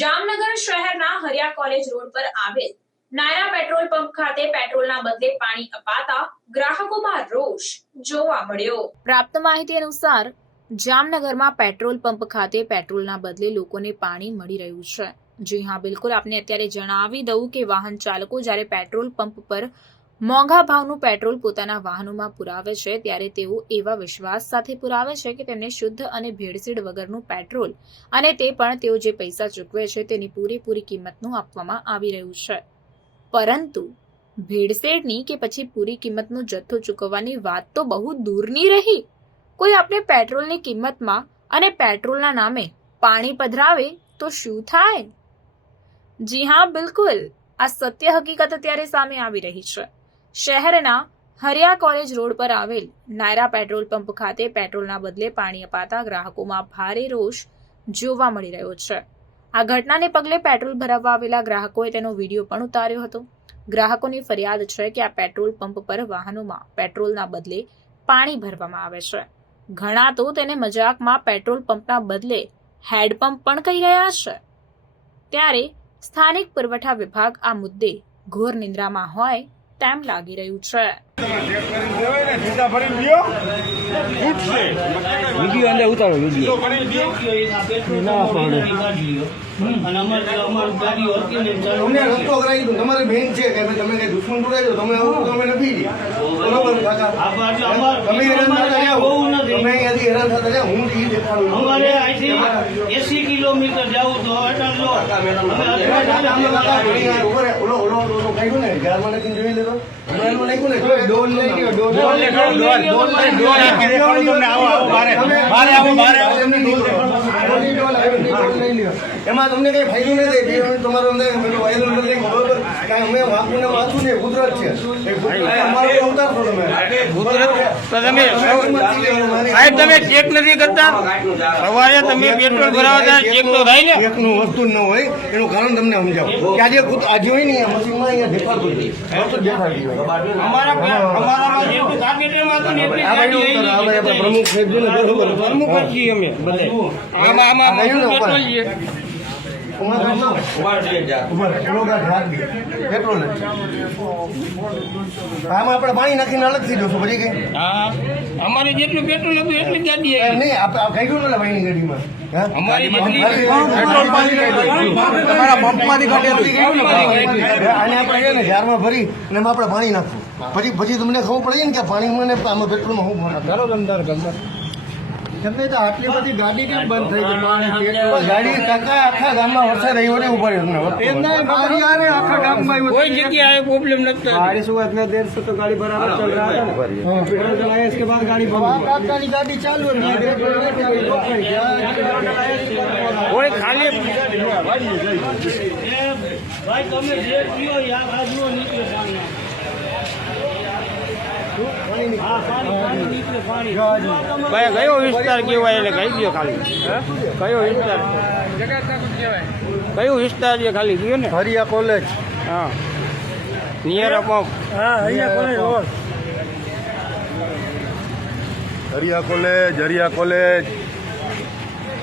જામનગર શહેરના હરિયા college road પર આવેલ નાયરા પેટ્રોલ પંપ ખાતે પેટ્રોલના બદલે પાણી અપાતા ગ્રાહકોમાં રોષ જોવા મળ્યો. પ્રાપ્ત માહિતી અનુસાર, જામનગરમાં પેટ્રોલ પંપ ખાતે પેટ્રોલના બદલે લોકોને પાણી મળી રહ્યું છે. જી હા, બિલકુલ. આપને અત્યારે જણાવી દઉં કે વાહન ચાલકો જ્યારે પેટ્રોલ પંપ પર મોંઘા ભાવનું પેટ્રોલ પોતાના વાહનોમાં પુરાવે છે, ત્યારે તેઓ એવા વિશ્વાસ સાથે પુરાવે છે કે તેમને શુદ્ધ અને ભેળસેળ વગરનું પેટ્રોલ અને તે પણ તેઓ જે પૈસા ચૂકવે છે તેની પૂરેપૂરી કિંમતનું આપવામાં આવી રહ્યું છે. પરંતુ ભેળસેળની કે પછી પૂરી કિંમતનો જથ્થો ચૂકવવાની વાત તો બહુ દૂરની રહી. કોઈ આપણે પેટ્રોલની કિંમતમાં અને પેટ્રોલના નામે પાણી પધરાવે તો શું થાય? જી હા, બિલકુલ. આ સત્ય હકીકત અત્યારે સામે આવી રહી છે. શહેરના હરિયા કોલેજ રોડ પર આવેલ નાયરા પેટ્રોલ પંપ ખાતે પેટ્રોલના બદલે પાણી અપાતા ગ્રાહકોમાં ભારે રોષ જોવા મળી રહ્યો છે. આ ઘટનાને પગલે પેટ્રોલ ભરાવવા આવેલા ગ્રાહકોએ તેનો વીડિયો પણ ઉતાર્યો હતો. ગ્રાહકોની ફરિયાદ છે કે આ પેટ્રોલ પંપ પર વાહનોમાં પેટ્રોલના બદલે પાણી ભરવામાં આવે છે. ઘણા તો તેને મજાકમાં પેટ્રોલ પંપના બદલે હેડપંપ પણ કહી રહ્યા છે. ત્યારે સ્થાનિક પુરવઠા વિભાગ આ મુદ્દે ઘોર નિંદ્રામાં હોય તેમ લાગી રહ્યું છે. તમારી બેન છે કે તમે કઈ દુશ્મન જોડાઈ દો તમે આવું તમે નથી. બરોબર કાકા. આ બાજુ અમાર- તમે હેરાન થતા જાઓ તમે અહીંયાથી હેરાન થતા જાઓ હું. એસી કિલોમીટર જવું તો લો. એમાં તમને કઈ ફાયદો નથી? તમારો અંદર વાયરલ નથી બરોબર. કાંઈ અમે વાંચું ને વાંચું ને કુદરત છે. એ કુદરત અમારો તો ઉતારશો તમે. તો તમે સાહેબ તમે ચેક નથી કરતા? સવારે તમે પેટ્રોલ ભરાવતા ચેક તો થાય ને? એકનું વસ્તુ ન હોય એનું કારણ તમને સમજાવું. કે આજે આજે હોય ને મશીનમાં અહીંયા હોય. અમારા અમારામાં જેટલું હતું એટલી પ્રમુખ. પ્રમુખ છીએ અમે આમાં આમાં. પેટ્રોલ છે. આમાં આપણે પાણી નાખીને અલગથી જોશું પછી કઈ? હા. અમારે જેટલું પેટ્રોલ હતું એટલી ગાડી નહીં આપણે ગયું ને ભાઈની ગાડીમાં? હા? અમારી જેટલી પેટ્રોલ પાણી તમારા પંપમાંથી કાઢ્યા આને આપણે છે ને જારમાં ભરી અને પાણી નાખવું. પછી પછી તમને ખબર પડી ને કે પાણીમાં મને આમાં પેટ્રોલમાં શું ફરક? કરો અંદર અંદર તમે તો આટલી બધી ગાડી કેમ બંધ થઈ ગઈ ગાડી કાકા આખા ગામમાં વરસાદ રહ્યો ને ઉભા રહ્યો તમને આખા ગામમાં કોઈ જગ્યાએ પ્રોબ્લેમ નથી बारिश हुआ इतना देर से तो गाड़ी बराबर चल रहा था ना पेट्रोल डलाया इसके बाद गाड़ी बंद आपकी गाड़ी चालू કોઈ ખાલી એ ભાઈ તમે જે પીઓ યાર આ જુઓ નીકળે ભાઈ કયો વિસ્તાર કહેવાય એટલે કહી દો ખાલી. હે? કયો વિસ્તાર? કયો વિસ્તાર છે ખાલી? કયો ને? હરિયા કોલેજ. હા. નિયર પંપ હા Hariya college Hariya college Hariya college.